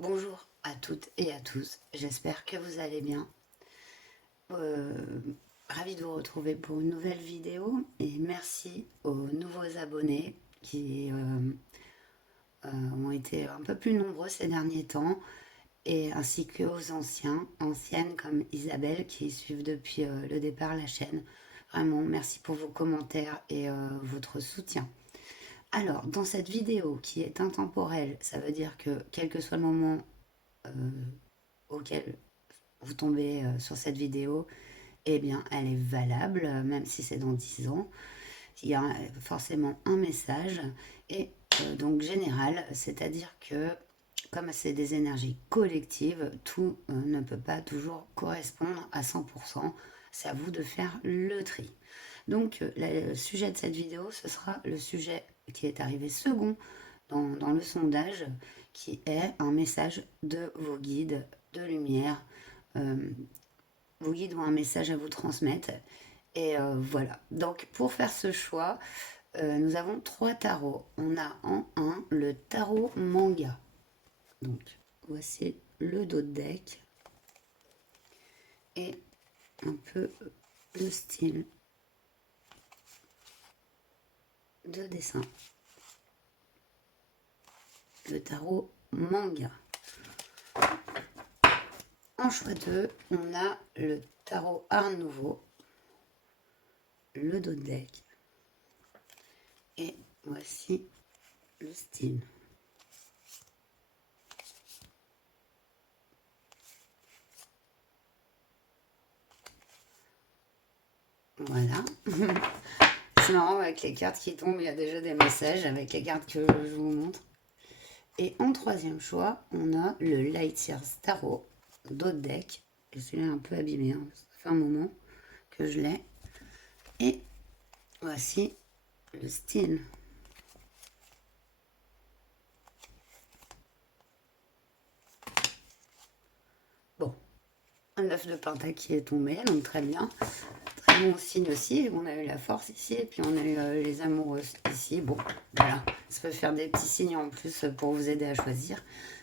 Bonjour à toutes et à tous, j'espère que vous allez bien. Euh, Ravie de vous retrouver pour une nouvelle vidéo et merci aux nouveaux abonnés qui ont été un peu plus nombreux ces derniers temps et ainsi qu'aux anciennes comme Isabelle qui suivent depuis le départ la chaîne. Vraiment, merci pour vos commentaires et votre soutien. Alors, dans cette vidéo qui est intemporelle, ça veut dire que quel que soit le moment euh, auquel vous tombez sur cette vidéo, eh bien, elle est valable, même si c'est dans 10 ans. Il y a forcément un message, et donc général, c'est-à-dire que comme c'est des énergies collectives, tout ne peut pas toujours correspondre à 100%. C'est à vous de faire le tri. Donc, le sujet de cette vidéo, ce sera le sujet qui est arrivé second dans le sondage, qui est un message de vos guides de lumière. Euh, Vos guides ont un message à vous transmettre. Et voilà. Donc, pour faire ce choix, nous avons trois tarots. On a en un le tarot manga. Donc, voici le dos de deck et un peu le style de dessin. Le tarot manga. En choix 2, on a le tarot Art Nouveau, le dos de deck. Et voici le style. Voilà. C'est marrant, avec les cartes qui tombent, il y a déjà des messages avec les cartes que je vous montre. Et en troisième choix, on a le Lightyear Tarot, d'autres decks. Et celui-là est un peu abîmé, hein. Ça fait un moment que je l'ai. Et voici le style. Bon, un œuf de pentacle qui est tombé, donc très bien. Très bon signe aussi. On a eu la force ici, et puis on a eu les amoureuses ici. Bon, voilà, ça peut faire des petits signes en plus pour vous aider à choisir.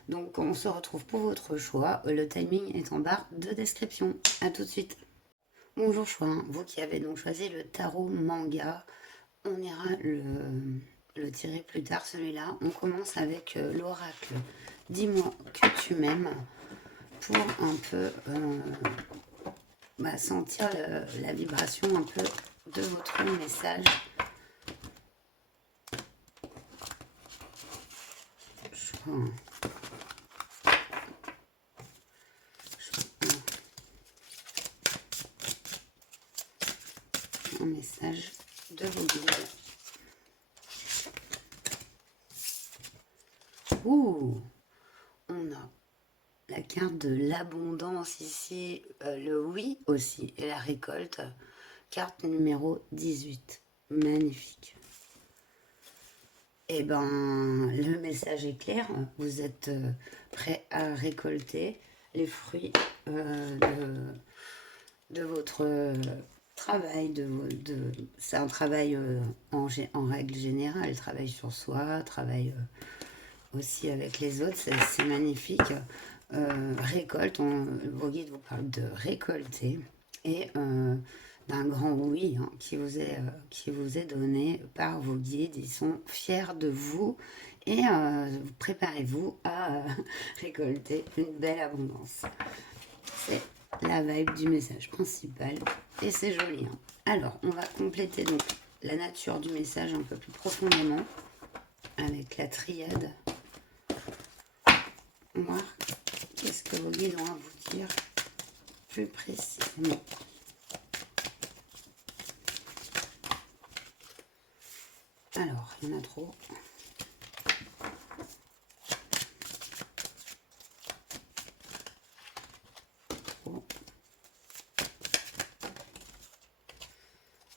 Donc on se retrouve pour votre choix. Le timing est en barre de description. A tout de suite. Bonjour Chouin, vous qui avez donc choisi le tarot manga, on ira le tirer plus tard celui-là. On commence avec l'oracle. Dis-moi que tu m'aimes pour un peu sentir la vibration un peu de votre message. Chouin. Un message de vos guides. Ouh, on a la carte de l'abondance ici, le oui aussi, et la récolte. Carte numéro 18. Magnifique. Eh ben, le message est clair. Vous êtes prêt à récolter les fruits de votre travail. C'est un travail en règle générale. Travail sur soi, travail aussi avec les autres. C'est magnifique. Récolte, vos guides vous parlent de récolter et d'un grand oui, hein, qui vous est donné par vos guides. Ils sont fiers de vous et préparez-vous à récolter une belle abondance. C'est la vibe du message principal et c'est joli, hein. Alors, on va compléter donc la nature du message un peu plus profondément avec la triade. Moi, qu'est-ce que vos guides ont à vous dire plus précisément? Alors, il y en a trop.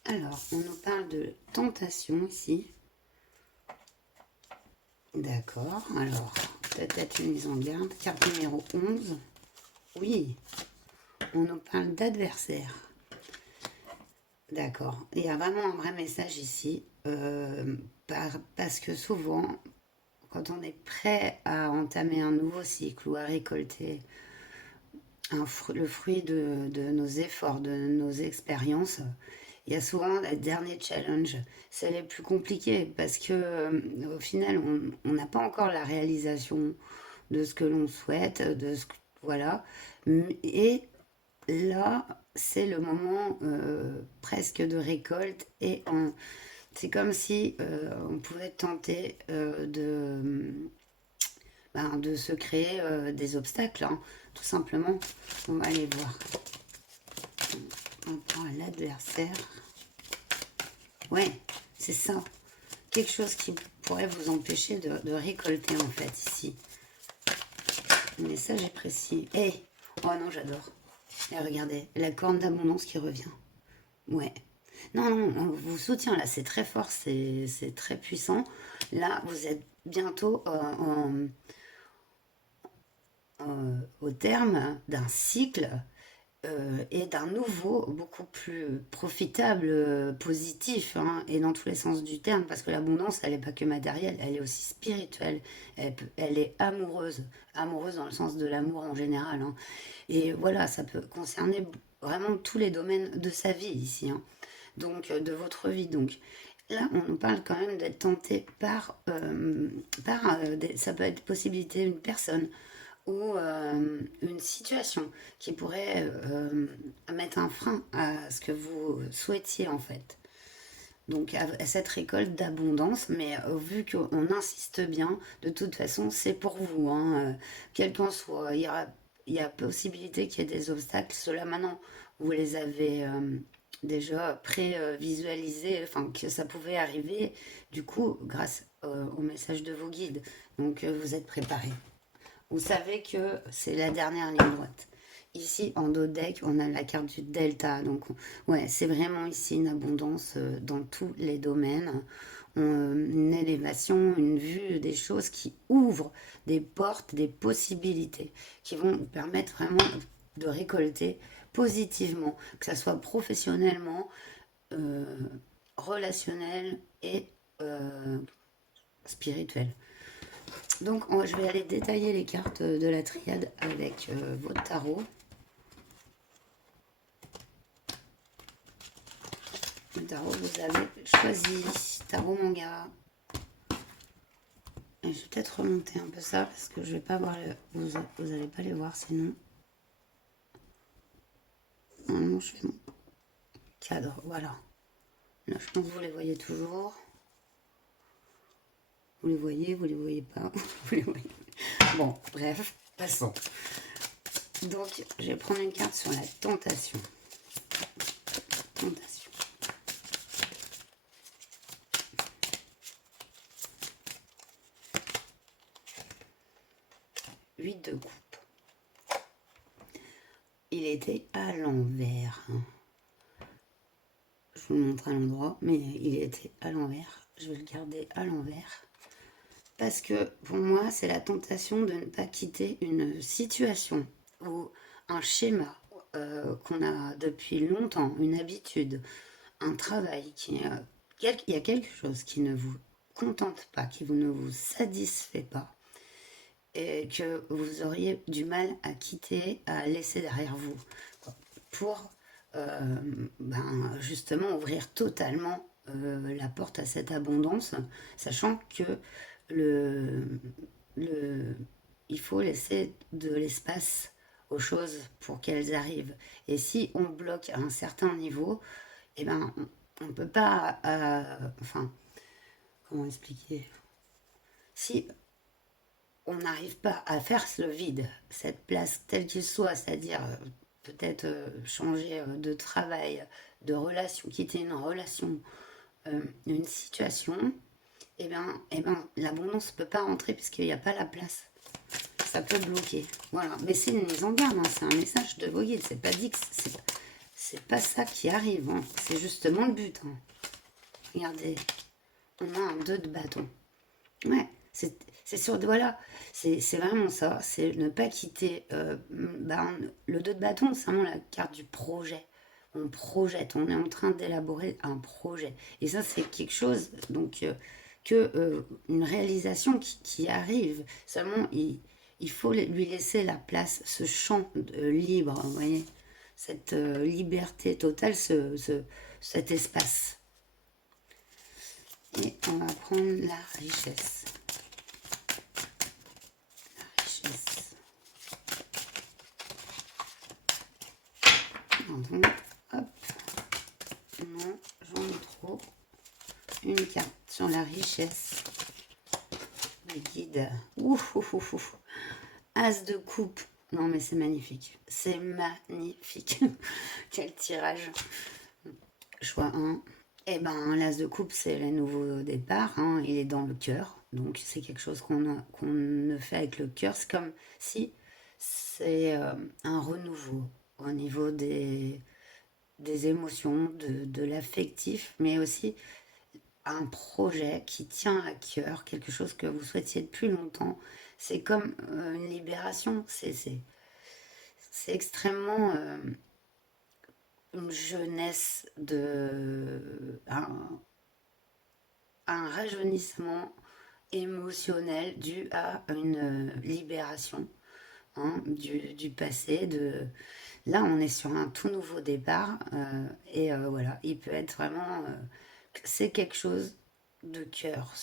Alors, on nous parle de tentation ici. D'accord, alors, peut-être une mise en garde. Carte numéro 11. Oui, on nous parle d'adversaire. D'accord, il y a vraiment un vrai message ici. Parce que souvent, quand on est prêt à entamer un nouveau cycle ou à récolter le fruit de nos efforts, de nos expériences, il y a souvent les derniers challenges. C'est les plus compliqués parce que au final, on n'a pas encore la réalisation de ce que l'on souhaite, voilà. Et là, c'est le moment presque de récolte et c'est comme si on pouvait tenter de se créer des obstacles, hein, tout simplement. On va aller voir. On prend l'adversaire. Ouais, c'est ça. Quelque chose qui pourrait vous empêcher de récolter, en fait, ici. Le message est précis. Oh non, j'adore. Et regardez, la corne d'abondance qui revient. Ouais. Non, non, on vous soutient là, c'est très fort, c'est très puissant. Là, vous êtes bientôt au terme d'un cycle et d'un nouveau beaucoup plus profitable, positif, hein, et dans tous les sens du terme, parce que l'abondance, elle n'est pas que matérielle, elle est aussi spirituelle, elle est amoureuse, amoureuse dans le sens de l'amour en général, hein. Et voilà, ça peut concerner vraiment tous les domaines de sa vie ici, hein. Donc de votre vie. Donc là, on nous parle quand même d'être tenté ça peut être possibilité une personne ou une situation qui pourrait mettre un frein à ce que vous souhaitiez en fait. Donc à cette récolte d'abondance, mais vu qu'on insiste bien, de toute façon c'est pour vous, hein, quel qu'en soit, il y a possibilité qu'il y ait des obstacles. Cela maintenant, vous les avez déjà pré-visualisés, enfin que ça pouvait arriver, du coup, grâce au message de vos guides. Donc vous êtes préparés. Vous savez que c'est la dernière ligne droite. Ici, en dos de deck, on a la carte du delta. Donc, ouais, c'est vraiment ici une abondance dans tous les domaines. Une élévation, une vue des choses qui ouvrent des portes, des possibilités, qui vont vous permettre vraiment de récolter positivement, que ce soit professionnellement, euh, relationnel et spirituel. Donc, je vais aller détailler les cartes de la triade avec votre tarot. Le tarot, vous avez choisi tarot manga. Et je vais peut-être remonter un peu ça parce que je vais pas voir vous allez pas les voir sinon. Non, je fais mon cadre, voilà. Là, je pense que vous les voyez toujours. Vous les voyez pas. Vous les voyez. Bon, bref, passons. Donc, je vais prendre une carte sur la tentation. Tentation. 8 de coupe. Il était à l'envers. Je vous le montre à l'endroit, mais il était à l'envers. Je vais le garder à l'envers. Parce que pour moi, c'est la tentation de ne pas quitter une situation ou un schéma qu'on a depuis longtemps, une habitude, un travail il y a quelque chose qui ne vous contente pas, qui ne vous satisfait pas et que vous auriez du mal à quitter, à laisser derrière vous pour justement ouvrir totalement la porte à cette abondance, sachant que le, il faut laisser de l'espace aux choses pour qu'elles arrivent. Et si on bloque à un certain niveau, eh ben, on ne peut pas... enfin, comment expliquer? Si on n'arrive pas à faire le vide, cette place telle qu'il soit, c'est-à-dire peut-être changer de travail, de relation, quitter une relation, une situation, et ben, l'abondance ne peut pas rentrer puisqu'il n'y a pas la place. Ça peut bloquer. Voilà. Mais c'est une mise en garde, hein. C'est un message de vos guides. C'est pas dit que c'est pas ça qui arrive, hein. C'est justement le but, hein. Regardez, on a un 2 de bâton. Ouais, c'est sûr, voilà, c'est vraiment ça, c'est ne pas quitter. Le 2 de bâton, c'est vraiment la carte du projet. On projette, on est en train d'élaborer un projet. Et ça, c'est quelque chose donc que une réalisation qui arrive. Seulement, il faut lui laisser la place, ce champ libre, vous voyez, cette liberté totale, cet espace. Et on va prendre la richesse. La richesse. Pardon, hop. Non, j'en ai trop. Une carte sur la richesse. Le guide. Ouf, ouf, ouf, ouf. As de coupe. Non, mais c'est magnifique. C'est magnifique. Quel tirage. Choix 1. Eh ben, l'as de coupe, c'est le nouveau départ. Hein. Il est dans le cœur. Donc, c'est quelque chose qu'on ne fait avec le cœur. C'est comme si c'est un renouveau au niveau des émotions, de l'affectif, mais aussi un projet qui tient à cœur, quelque chose que vous souhaitiez depuis longtemps. C'est comme une libération. C'est extrêmement une jeunesse, un rajeunissement émotionnel dû à une libération, hein, du passé. Là, on est sur un tout nouveau départ et voilà, il peut être vraiment... c'est quelque chose de cœur,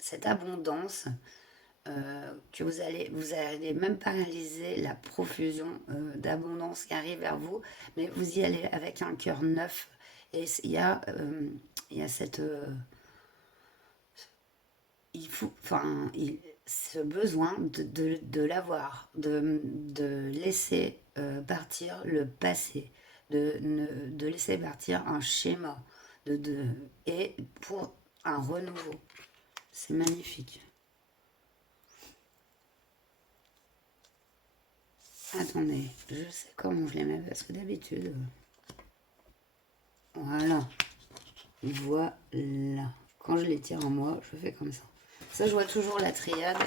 cette abondance que vous allez même pas réaliser la profusion d'abondance qui arrive vers vous, mais vous y allez avec un cœur neuf. Et il y a cette... il faut, enfin, ce besoin de l'avoir, de laisser partir le passé, de laisser partir un schéma, et pour un renouveau. C'est magnifique. Attendez, je sais comment je les mets parce que d'habitude... Voilà. Voilà. Quand je les tire en moi, je fais comme ça. Ça, je vois toujours la triade.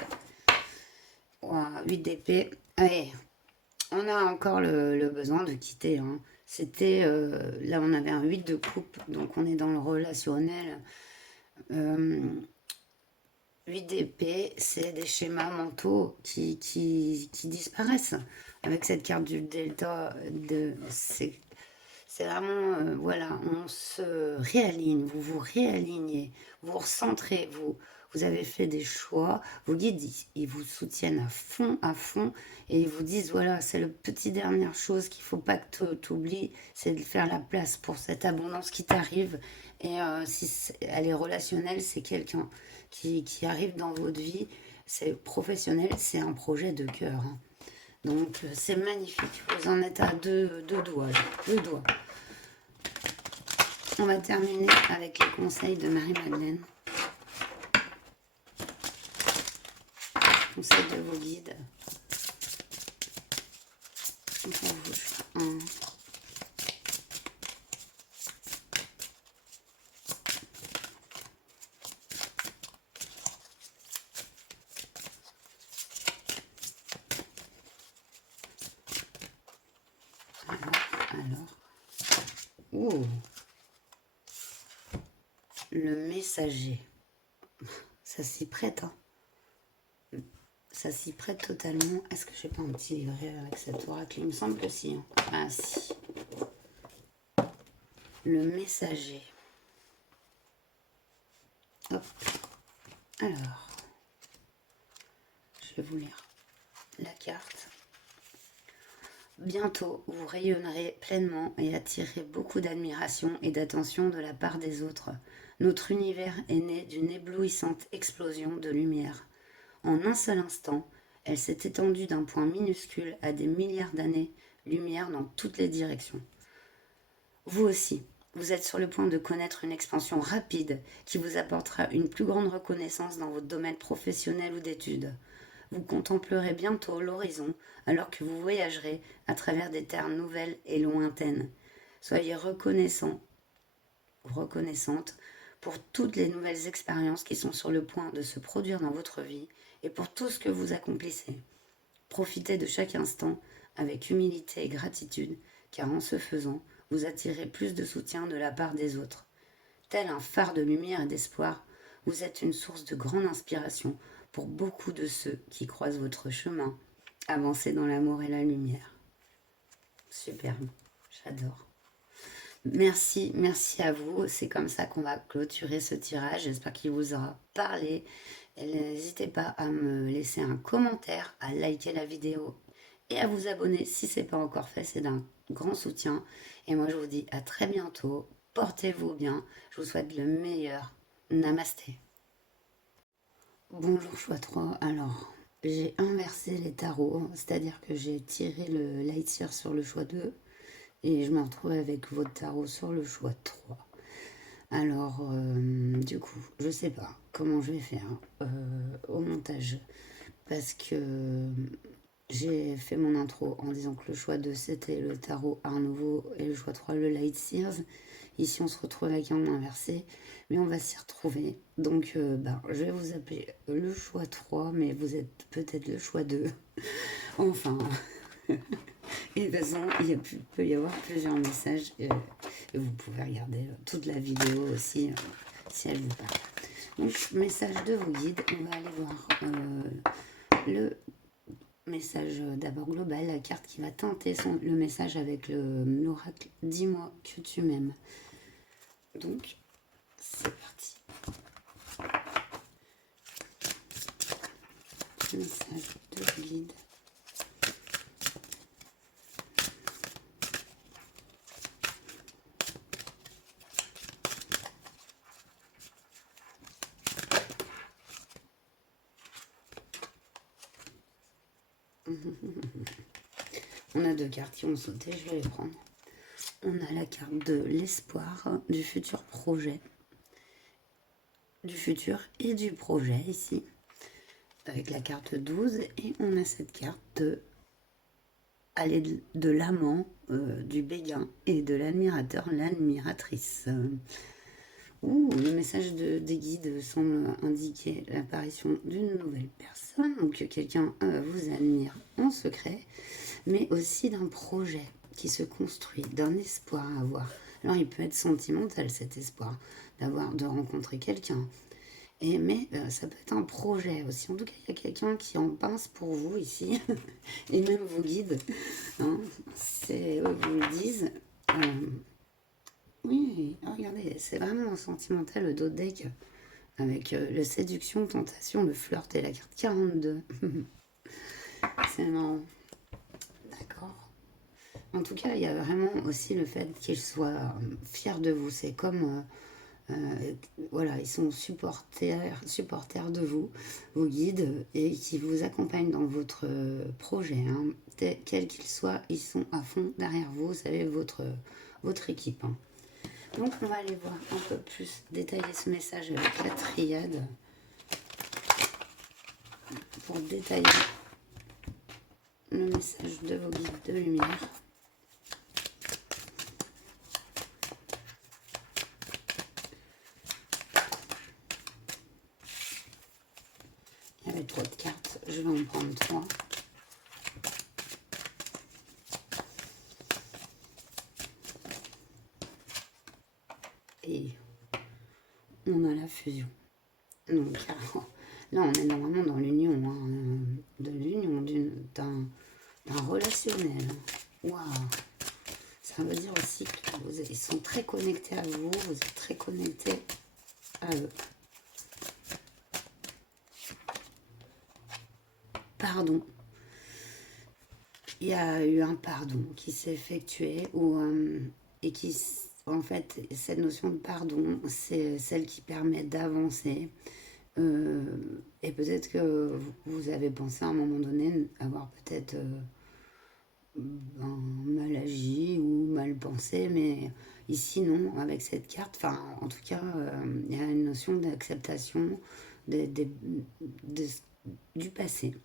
Voilà, 8 d'épée. Allez, on a encore le besoin de quitter. Hein. C'était... là, on avait un 8 de coupe, donc on est dans le relationnel. 8 d'épée, c'est des schémas mentaux qui disparaissent. Avec cette carte du delta, c'est vraiment, voilà, on se réaligne, vous vous réalignez, vous vous recentrez, vous avez fait des choix, vos guides, ils vous soutiennent à fond, et ils vous disent, voilà, c'est le petit dernière chose qu'il ne faut pas que tu oublies, c'est de faire la place pour cette abondance qui t'arrive. Et si elle est relationnelle, c'est quelqu'un qui arrive dans votre vie, c'est professionnel, c'est un projet de cœur. Hein. Donc c'est magnifique, vous en êtes à deux doigts, deux doigts. On va terminer avec les conseils de Marie-Madeleine. Conseils de vos guides. Pour vous, alors. Oh. Le messager. Ça s'y prête, hein. Ça s'y prête totalement. Est-ce que j'ai pas un petit livret avec cet oracle? Il me semble que si. Hein. Ah si. Le messager. Hop. Alors. Je vais vous lire la carte. Bientôt, vous rayonnerez pleinement et attirerez beaucoup d'admiration et d'attention de la part des autres. Notre univers est né d'une éblouissante explosion de lumière. En un seul instant, elle s'est étendue d'un point minuscule à des milliards d'années-lumière dans toutes les directions. Vous aussi, vous êtes sur le point de connaître une expansion rapide qui vous apportera une plus grande reconnaissance dans votre domaine professionnel ou d'études. Vous contemplerez bientôt l'horizon alors que vous voyagerez à travers des terres nouvelles et lointaines. Soyez reconnaissant ou reconnaissante pour toutes les nouvelles expériences qui sont sur le point de se produire dans votre vie et pour tout ce que vous accomplissez. Profitez de chaque instant avec humilité et gratitude, car en ce faisant, vous attirez plus de soutien de la part des autres. Tel un phare de lumière et d'espoir, Vous êtes une source de grande inspiration pour beaucoup de ceux qui croisent votre chemin. Avancez dans l'amour et la lumière. Superbe, j'adore. Merci, merci à vous. C'est comme ça qu'on va clôturer ce tirage. J'espère qu'il vous aura parlé. N'hésitez pas à me laisser un commentaire, à liker la vidéo et à vous abonner si ce n'est pas encore fait. C'est d'un grand soutien. Et moi, je vous dis à très bientôt. Portez-vous bien. Je vous souhaite le meilleur. Namasté. Bonjour choix 3. Alors, j'ai inversé les tarots, c'est-à-dire que j'ai tiré le Lightyear sur le choix 2 et je me retrouve avec votre tarot sur le choix 3. Alors, du coup, je sais pas comment je vais faire au montage parce que j'ai fait mon intro en disant que le choix 2 c'était le tarot Art Nouveau et le choix 3 le Light Sears. Ici on se retrouve avec un inversé, mais on va s'y retrouver. Donc je vais vous appeler le choix 3, mais vous êtes peut-être le choix 2. Enfin, et de toute façon, peut y avoir plusieurs messages et vous pouvez regarder toute la vidéo aussi si elle vous parle. Donc, message de vos guides, on va aller voir le message d'abord global, la carte qui va teinter le message avec l'oracle « Dis-moi que tu m'aimes ». Donc, c'est parti. Message de guide. On a deux cartes qui ont sauté, je vais les prendre. On a la carte de l'espoir, du futur projet. Du futur et du projet ici. Avec la carte 12. Et on a cette carte de aller de l'amant, du béguin et de l'admirateur, l'admiratrice. Le message des guides semble indiquer l'apparition d'une nouvelle personne. Donc quelqu'un vous admire en secret, mais aussi d'un projet qui se construit, d'un espoir à avoir. Alors il peut être sentimental cet espoir de rencontrer quelqu'un. Mais ça peut être un projet aussi. En tout cas, il y a quelqu'un qui en pince pour vous ici. Et même vos guides. Hein, c'est eux qui vous le disent. Oui, regardez, c'est vraiment sentimental le dos de deck. Avec le séduction, tentation, le flirt et la carte 42. C'est marrant. D'accord. En tout cas, il y a vraiment aussi le fait qu'ils soient fiers de vous. C'est comme... voilà, ils sont supporters de vous, vos guides, et qui vous accompagnent dans votre projet. Hein. Quel qu'il soit, ils sont à fond derrière vous, vous savez, votre équipe. Hein. Donc, on va aller voir un peu plus détailler ce message avec la triade pour détailler le message de vos guides de lumière. Il y avait trop de cartes, je vais en prendre 3. Et on a la fusion. Donc là, on est vraiment dans l'union, hein, de l'union d'un relationnel. Waouh! Ça veut dire aussi qu'ils sont très connectés à vous, vous êtes très connectés à eux. Pardon. Il y a eu un pardon qui s'est effectué et qui, en fait, cette notion de pardon, c'est celle qui permet d'avancer. Et peut-être que vous avez pensé à un moment donné avoir peut-être mal agi ou mal pensé, mais ici non, avec cette carte, enfin en tout cas, il y a une notion d'acceptation du passé.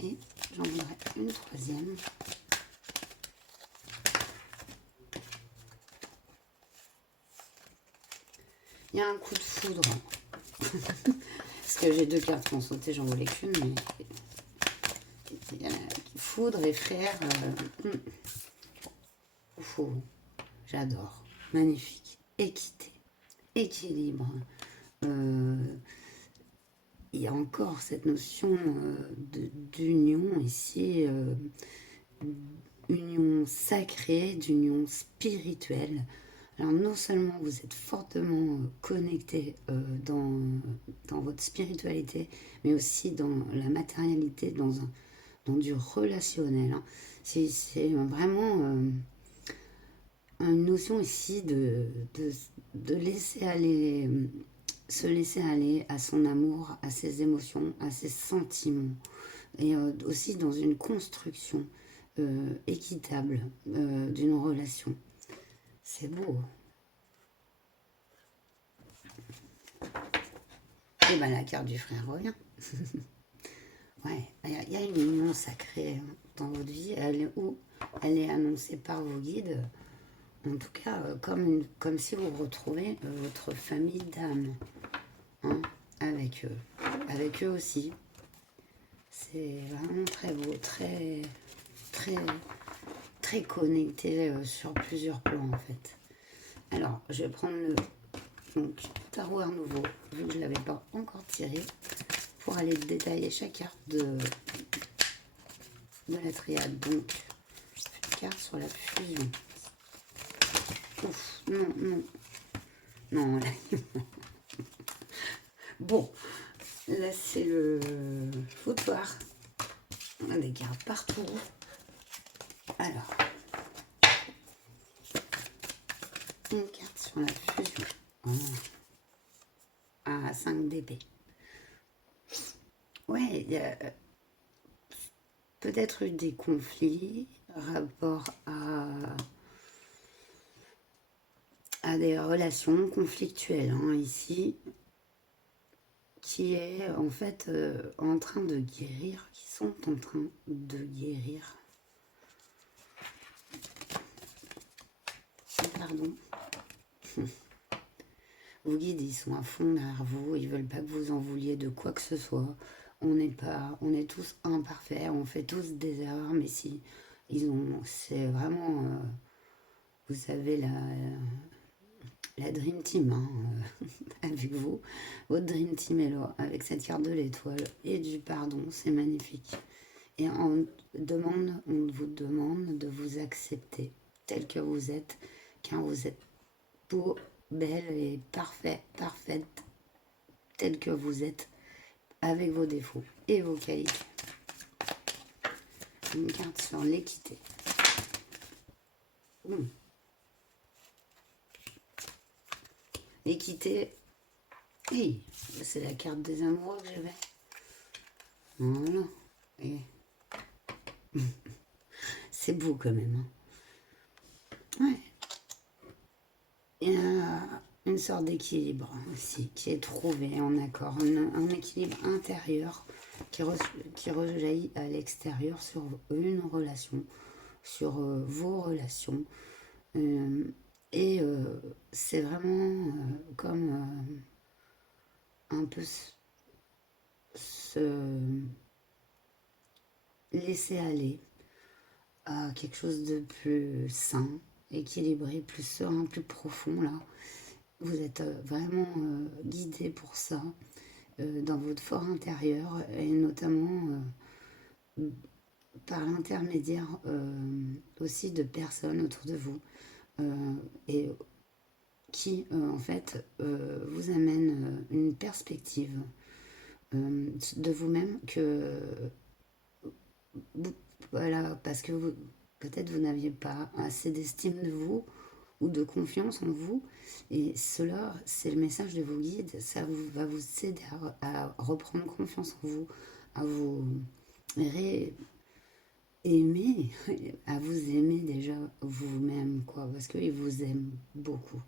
Et j'en voudrais une troisième. Il y a un coup de foudre. Parce que j'ai deux cartes qui ont sauté, j'en voulais qu'une, mais il y a foudre et frère. J'adore. Magnifique. Équité. équilibre. Il y a encore cette notion d'union ici, union sacrée, d'union spirituelle. Alors non seulement vous êtes fortement connecté dans votre spiritualité, mais aussi dans la matérialité, dans du relationnel. Hein. C'est vraiment une notion ici de laisser aller, se laisser aller à son amour, à ses émotions, à ses sentiments. Et aussi dans une construction équitable d'une relation. C'est beau. Et bien la carte du frère revient. Ouais, il y a une union sacrée dans votre vie. Elle est où? Elle est annoncée par vos guides. En tout cas, comme si vous retrouvez votre famille d'âme. Hein, avec eux aussi. C'est vraiment très beau, très, très, très connecté sur plusieurs plans en fait. Alors, je vais prendre le tarot Art Nouveau, vu que je ne l'avais pas encore tiré, pour aller détailler chaque carte de la triade. Donc, une carte sur la fusion. Ouf, non, non. Non, là. Bon, là c'est le foutoir. On a des cartes partout. Alors, une carte sur la fusion. Oh. Ah, 5 d'épée. Ouais, il y a peut-être eu des conflits rapport à des relations conflictuelles hein, ici, qui est en fait en train de guérir, qui sont en train de guérir. Pardon. Vos guides, ils sont à fond derrière vous, ils veulent pas que vous en vouliez de quoi que ce soit. On est tous imparfaits, on fait tous des erreurs, mais si c'est vraiment, vous avez la Dream Team hein, avec vous, votre Dream Team est là, avec cette carte de l'étoile et du pardon, c'est magnifique. Et on vous demande de vous accepter tel que vous êtes, car vous êtes beau, belle et parfaite, tel que vous êtes, avec vos défauts et vos qualités. Une carte sur l'équité. L'équité, oui, c'est la carte des amoureux que j'avais. Voilà. Et... c'est beau quand même. Hein. Ouais. Il y a une sorte d'équilibre aussi qui est trouvé en accord. Un équilibre intérieur qui rejaillit à l'extérieur sur une relation, sur vos relations. Et c'est vraiment comme un peu se laisser aller à quelque chose de plus sain, équilibré, plus serein, plus profond là. Vous êtes vraiment guidé pour ça dans votre fort intérieur et notamment par l'intermédiaire aussi de personnes autour de vous et qui en fait vous amènent une perspective de vous-même que voilà, parce que peut-être vous n'aviez pas assez d'estime de vous ou de confiance en vous. Et cela, c'est le message de vos guides. Ça va vous aider à reprendre confiance en vous, à vous aimer, à vous aimer déjà vous-même, quoi, parce qu'ils vous aiment beaucoup.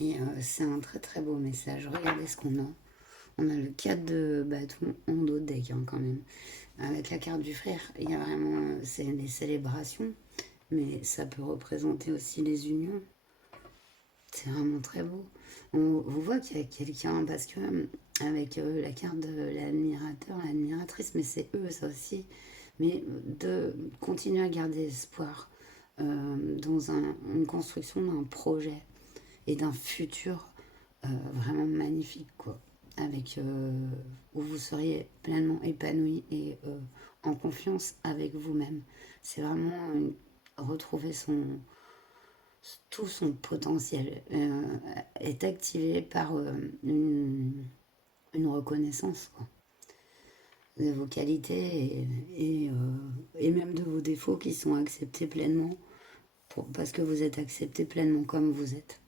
Et c'est un très très beau message. Regardez ce qu'on a. On a le 4 de bâton en dos de deck hein, quand même. Avec la carte du frère, il y a vraiment, c'est des célébrations, mais ça peut représenter aussi les unions. C'est vraiment très beau. On voit qu'il y a quelqu'un, parce que avec la carte de l'admirateur, l'admiratrice, mais c'est eux ça aussi, mais de continuer à garder espoir dans une construction d'un projet et d'un futur vraiment magnifique, quoi. Avec où vous seriez pleinement épanoui et en confiance avec vous-même. C'est vraiment retrouver tout son potentiel est activé par une reconnaissance, quoi, de vos qualités et même de vos défauts qui sont acceptés pleinement parce que vous êtes accepté pleinement comme vous êtes.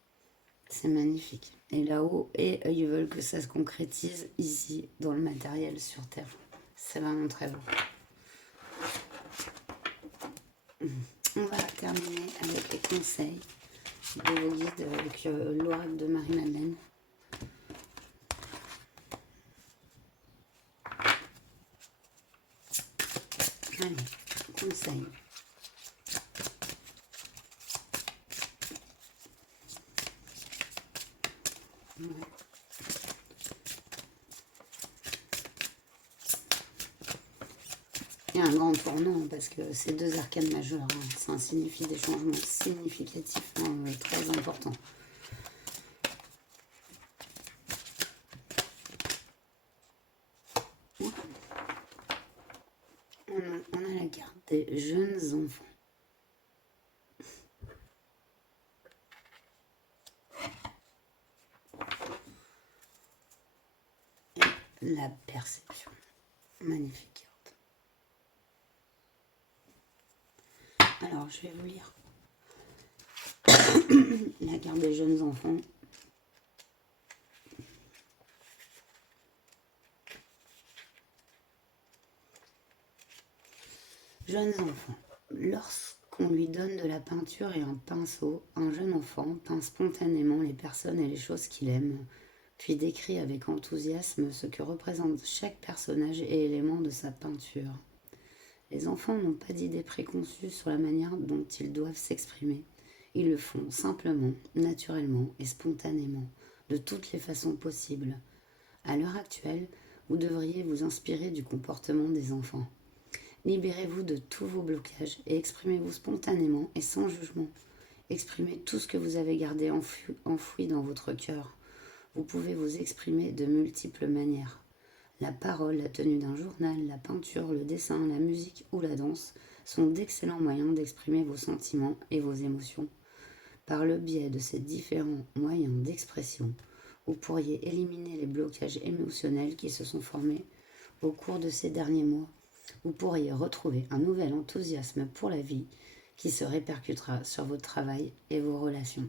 C'est magnifique. Et là-haut, ils veulent que ça se concrétise ici, dans le matériel sur Terre. C'est vraiment très beau. On va terminer avec les conseils de vos guides avec l'oracle de Marie-Madeleine. Allez, conseils. Ouais. Et un grand tournant parce que ces deux arcanes majeures, hein, ça signifie des changements significatifs très importants. On a la carte des jeunes enfants. Et la perception. Magnifique carte. Alors, je vais vous lire la carte des jeunes enfants. Jeunes enfants. Lorsqu'on lui donne de la peinture et un pinceau, un jeune enfant peint spontanément les personnes et les choses qu'il aime, puis décrit avec enthousiasme ce que représente chaque personnage et élément de sa peinture. Les enfants n'ont pas d'idées préconçues sur la manière dont ils doivent s'exprimer. Ils le font simplement, naturellement et spontanément, de toutes les façons possibles. À l'heure actuelle, vous devriez vous inspirer du comportement des enfants. Libérez-vous de tous vos blocages et exprimez-vous spontanément et sans jugement. Exprimez tout ce que vous avez gardé enfoui dans votre cœur. Vous pouvez vous exprimer de multiples manières. La parole, la tenue d'un journal, la peinture, le dessin, la musique ou la danse sont d'excellents moyens d'exprimer vos sentiments et vos émotions. Par le biais de ces différents moyens d'expression, vous pourriez éliminer les blocages émotionnels qui se sont formés au cours de ces derniers mois. Vous pourriez retrouver un nouvel enthousiasme pour la vie qui se répercutera sur votre travail et vos relations.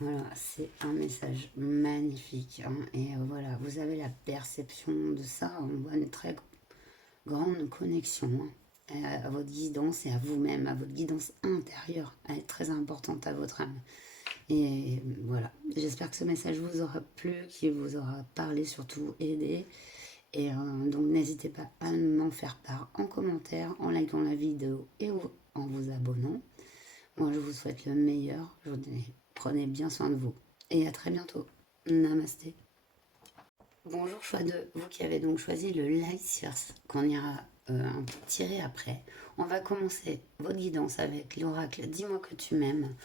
Voilà, c'est un message magnifique. Hein, et voilà, vous avez la perception de ça. On voit une très grande connexion à votre guidance et à vous-même, à votre guidance intérieure. Elle est très importante à votre âme. Et voilà, j'espère que ce message vous aura plu, qu'il vous aura parlé, surtout aidé. Et donc n'hésitez pas à m'en faire part en commentaire, en likant la vidéo et en vous abonnant. Moi je vous souhaite le meilleur, je vous dis, prenez bien soin de vous et à très bientôt. Namasté. Bonjour choix de vous qui avez donc choisi le Light Source, qu'on ira un peu tirer après. On va commencer votre guidance avec l'oracle Dis-moi que tu m'aimes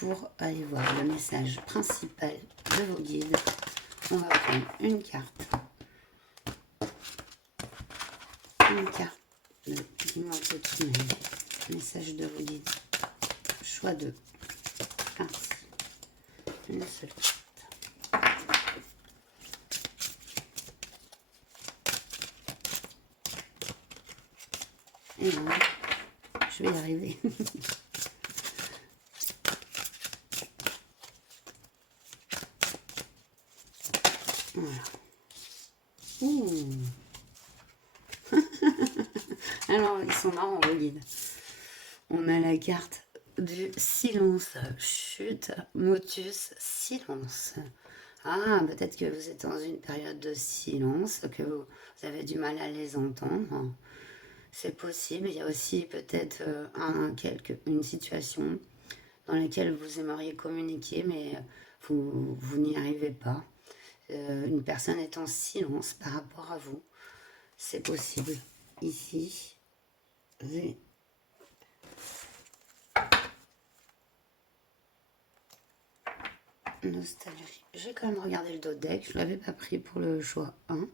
pour aller voir le message principal de vos guides. On va prendre une carte. Une carte de Dis-moi que tu m'aimes. Message de vos guides. Choix de ainsi. Une seule carte. Et voilà. Je vais y arriver. Voilà. Ouh. Alors, ils sont marrants, vos guides. On a la carte du silence. Chute, motus, silence. Ah, peut-être que vous êtes dans une période de silence, que vous avez du mal à les entendre. C'est possible. Il y a aussi peut-être une situation dans laquelle vous aimeriez communiquer, mais vous n'y arrivez pas. Une personne est en silence par rapport à vous. C'est possible. Ici, nostalgie. J'ai quand même regardé le dos de deck, je ne l'avais pas pris pour le choix 1.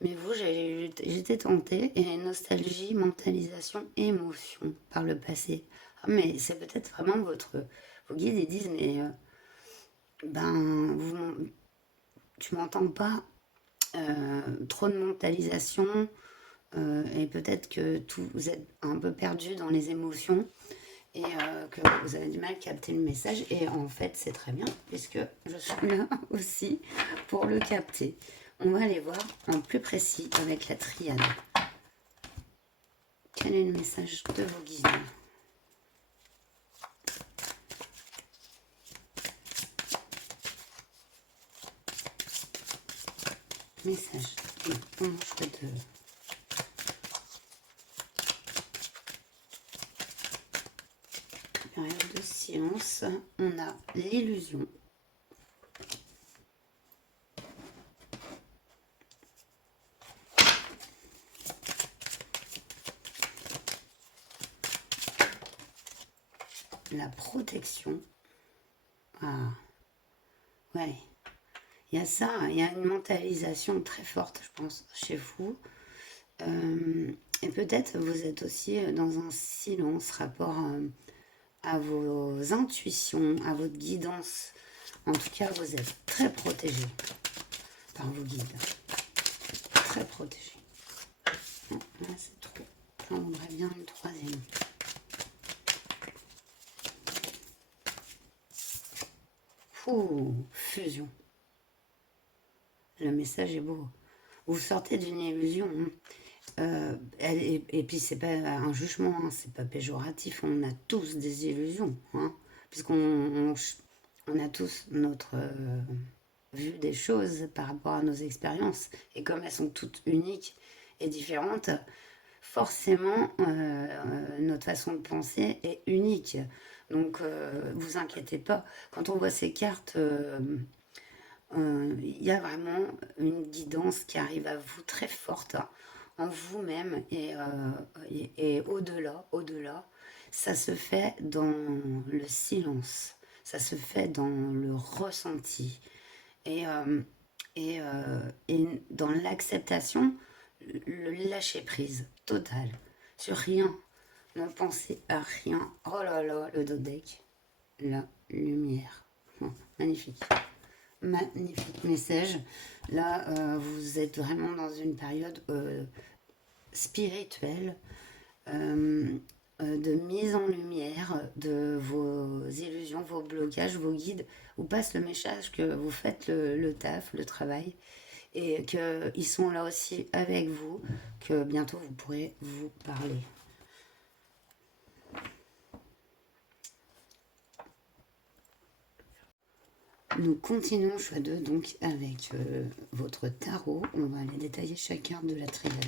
Mais vous, j'étais tentée. Et nostalgie, mentalisation, émotion par le passé. Ah, mais c'est peut-être vraiment vos guides, ils disent, mais ben, tu m'entends pas, trop de mentalisation, et peut-être que vous êtes un peu perdu dans les émotions et que vous avez du mal à capter le message. Et en fait, c'est très bien puisque je suis là aussi pour le capter. On va aller voir en plus précis avec la triade. Quel est le message de vos guides? Message. On choix de... Période de silence. On a l'illusion. La protection. Ah, ouais. Il y a ça, il y a une mentalisation très forte, je pense, chez vous. Et peut-être vous êtes aussi dans un silence rapport à vos intuitions, à votre guidance. En tout cas, vous êtes très protégé par vos guides. Très protégé. Non, là, c'est trop. J'en voudrais bien une troisième. Ouh, fusion. Le message est beau. Vous sortez d'une illusion. Et puis c'est pas un jugement, hein, c'est pas péjoratif. On a tous des illusions, hein, puisqu'on on a tous notre vue des choses par rapport à nos expériences. Et comme elles sont toutes uniques et différentes, forcément notre façon de penser est unique. Donc vous inquiétez pas. Quand on voit ces cartes, il y a vraiment une guidance qui arrive à vous très forte, hein, en vous-même et au-delà, ça se fait dans le silence, ça se fait dans le ressenti et, et dans l'acceptation, le lâcher-prise total sur rien, ne pensez à rien. Oh là là, le dodeck, la lumière. Magnifique. Magnifique message. Là, vous êtes vraiment dans une période spirituelle, de mise en lumière de vos illusions, vos blocages, vos guides vous passent le message que vous faites le taf, le travail, et qu'ils sont là aussi avec vous, que bientôt vous pourrez vous parler. Nous continuons choix 2 donc avec votre tarot. On va aller détailler chaque carte de la triade.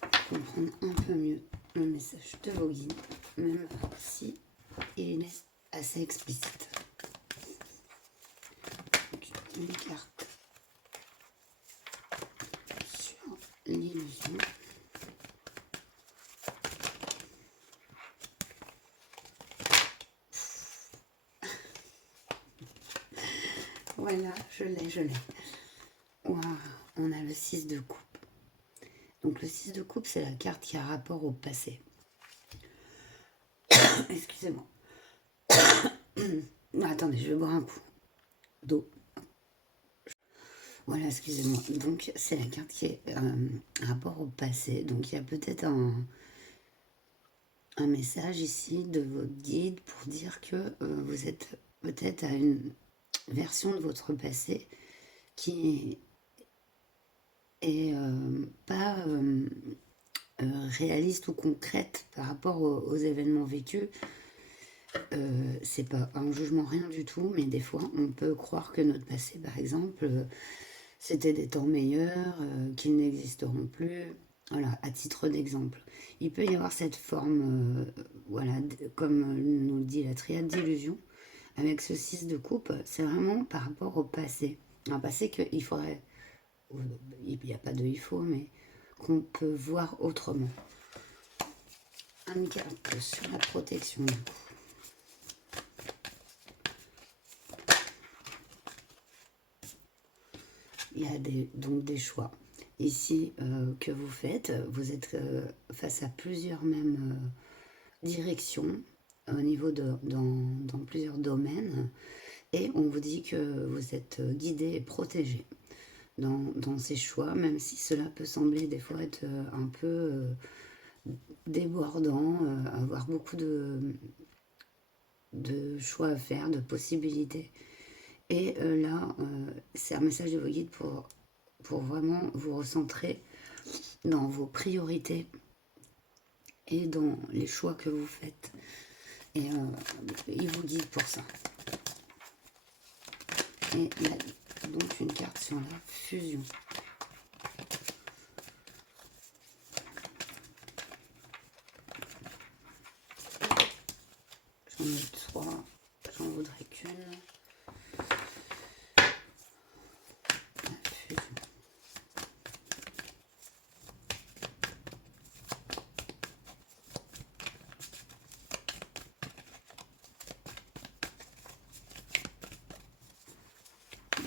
Pour comprendre un peu mieux le message de vos guides, même si il est assez explicite. Donc, une carte sur l'illusion. Voilà, je l'ai. Waouh, on a le 6 de coupe. Donc le 6 de coupe, c'est la carte qui a rapport au passé. Excusez-moi. Non, attendez, je vais boire un coup d'eau. Voilà, excusez-moi. Donc c'est la carte qui est rapport au passé. Donc il y a peut-être un message ici de votre guide pour dire que vous êtes peut-être à une version de votre passé qui est pas réaliste ou concrète par rapport aux événements vécus. C'est pas un jugement, rien du tout, mais des fois on peut croire que notre passé, par exemple, c'était des temps meilleurs, qu'ils n'existeront plus. Voilà, à titre d'exemple. Il peut y avoir cette forme, voilà, comme nous le dit la triade d'illusion, avec ce 6 de coupe, c'est vraiment par rapport au passé. Un passé qu'il faudrait, il n'y a pas de il faut, mais qu'on peut voir autrement. Une carte sur la protection du coup. il y a donc des choix. Ici, que vous faites, vous êtes face à plusieurs mêmes directions au niveau dans plusieurs domaines. Et on vous dit que vous êtes guidé et protégé dans ces choix, même si cela peut sembler des fois être un peu débordant, avoir beaucoup de choix à faire, de possibilités. Et là, c'est un message de vos guides pour vraiment vous recentrer dans vos priorités et dans les choix que vous faites. Et il vous guide pour ça. Et il y a donc une carte sur la fusion. J'en ai 3, j'en voudrais qu'une. La fusion.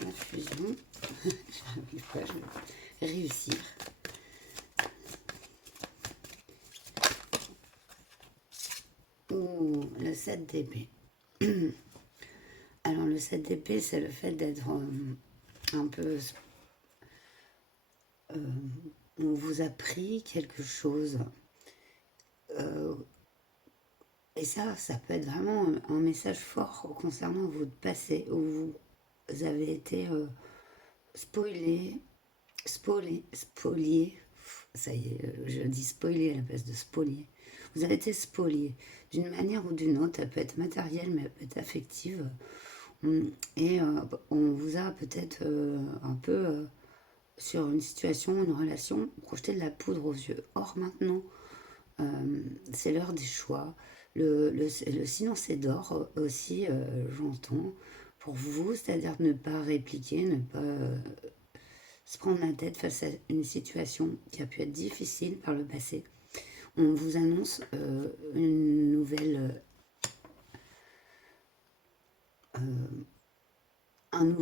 La fusion. J'arrive pas, je vais réussir. Ou le 7 d'épée. Alors le 7 d'épée, c'est le fait d'être un peu... on vous a pris quelque chose. Et ça peut être vraiment un message fort concernant votre passé, où vous avez été spolié, ça y est, je dis spoiler à la place de spolier. Vous avez été spolié d'une manière ou d'une autre, elle peut être matérielle, mais elle peut être affective. Et on vous a peut-être un peu, sur une situation, une relation, projeté de la poudre aux yeux. Or maintenant, c'est l'heure des choix. Le silence est d'or aussi, j'entends, pour vous, c'est-à-dire ne pas répliquer, ne pas se prendre la tête face à une situation qui a pu être difficile par le passé. On vous annonce une nouvelle une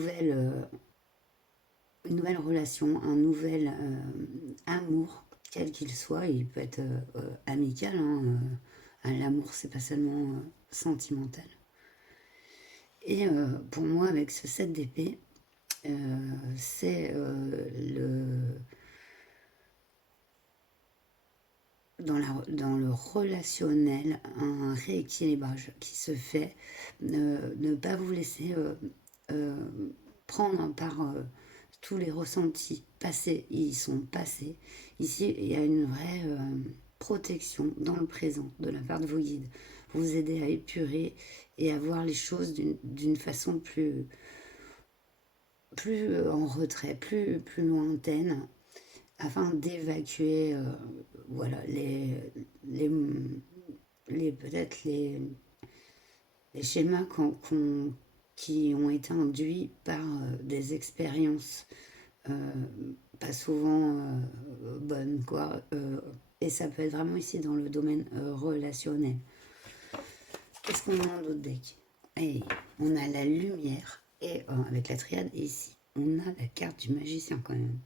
nouvelle relation, un nouvel amour, quel qu'il soit. Il peut être amical, hein, l'amour c'est pas seulement sentimental. Et pour moi, avec ce 7 d'épée, c'est dans le relationnel, un rééquilibrage qui se fait. Ne pas vous laisser prendre par tous les ressentis passés. Ils sont passés. Ici, il y a une vraie protection dans le présent de la part de vos guides. Vous aider à épurer et à voir les choses d'une façon plus en retrait, plus lointaine, afin d'évacuer voilà, peut-être les schémas qui ont été induits par des expériences pas souvent bonnes, quoi. Et ça peut être vraiment ici dans le domaine relationnel. Qu'est-ce qu'on a dans d'autres decks? Et on a la lumière. Et avec la triade ici, on a la carte du magicien quand même.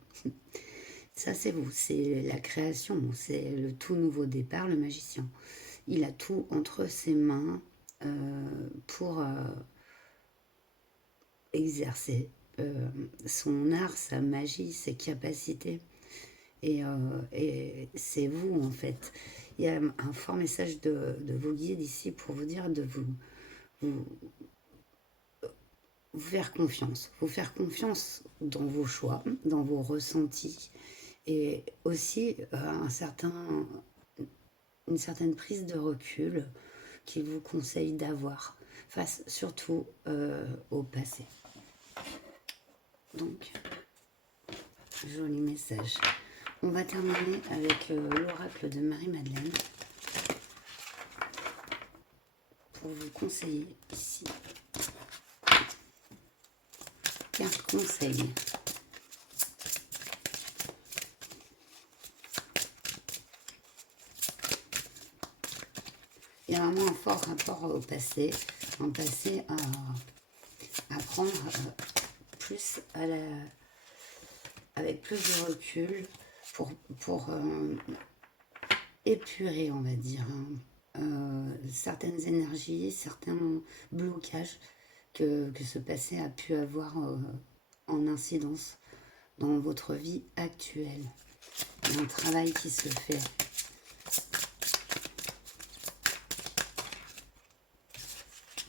Ça c'est vous, c'est la création, c'est le tout nouveau départ, le magicien. Il a tout entre ses mains pour exercer son art, sa magie, ses capacités. Et c'est vous en fait. Il y a un fort message de vos guides ici pour vous dire de vous faire confiance. Vous faire confiance dans vos choix, dans vos ressentis. Et aussi une certaine prise de recul qu'il vous conseille d'avoir face surtout au passé. Donc, joli message. On va terminer avec l'oracle de Marie-Madeleine pour vous conseiller ici. Carte conseil. Il y a vraiment un fort rapport au passé, un passé à prendre plus à la avec plus de recul pour épurer, on va dire, certaines énergies, certains blocages que ce passé a pu avoir en incidence dans votre vie actuelle. Il y a un travail qui se fait.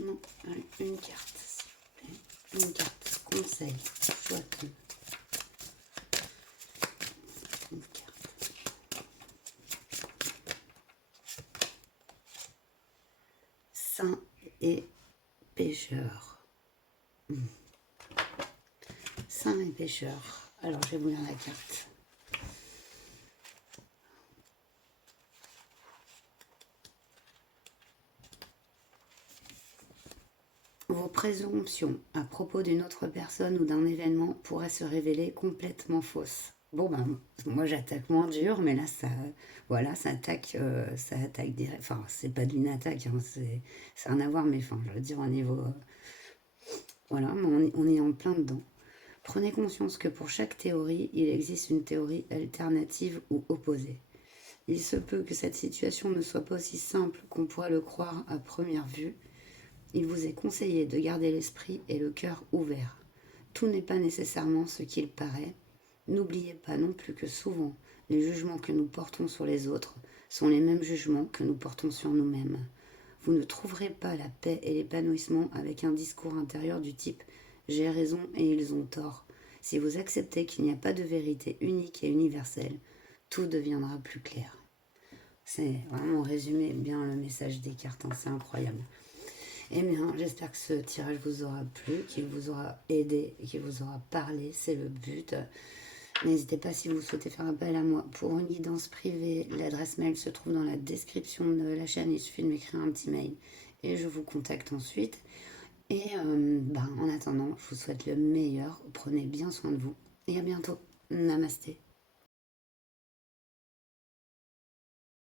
Non, une carte, s'il vous plaît. Une carte, conseil, soit une carte. Saint et pécheur. Saint et pécheur. Alors, je vais vous lire la carte. Vos présomptions à propos d'une autre personne ou d'un événement pourraient se révéler complètement fausses. Bon ben, moi j'attaque moins dur, mais là voilà, ça attaque direct. Enfin, c'est pas d'une attaque, hein, c'est un avoir, mais enfin, je veux dire au niveau, voilà, mais on est en plein dedans. Prenez conscience que pour chaque théorie, il existe une théorie alternative ou opposée. Il se peut que cette situation ne soit pas aussi simple qu'on pourrait le croire à première vue. Il vous est conseillé de garder l'esprit et le cœur ouverts. Tout n'est pas nécessairement ce qu'il paraît. N'oubliez pas non plus que souvent, les jugements que nous portons sur les autres sont les mêmes jugements que nous portons sur nous-mêmes. Vous ne trouverez pas la paix et l'épanouissement avec un discours intérieur du type « j'ai raison et ils ont tort ». Si vous acceptez qu'il n'y a pas de vérité unique et universelle, tout deviendra plus clair. C'est vraiment résumé bien le message des cartes, hein, c'est incroyable. Eh bien, j'espère que ce tirage vous aura plu, qu'il vous aura aidé et qu'il vous aura parlé, c'est le but. N'hésitez pas si vous souhaitez faire appel à moi pour une guidance privée. L'adresse mail se trouve dans la description de la chaîne, il suffit de m'écrire un petit mail et je vous contacte ensuite. Et en attendant, je vous souhaite le meilleur, prenez bien soin de vous et à bientôt. Namasté.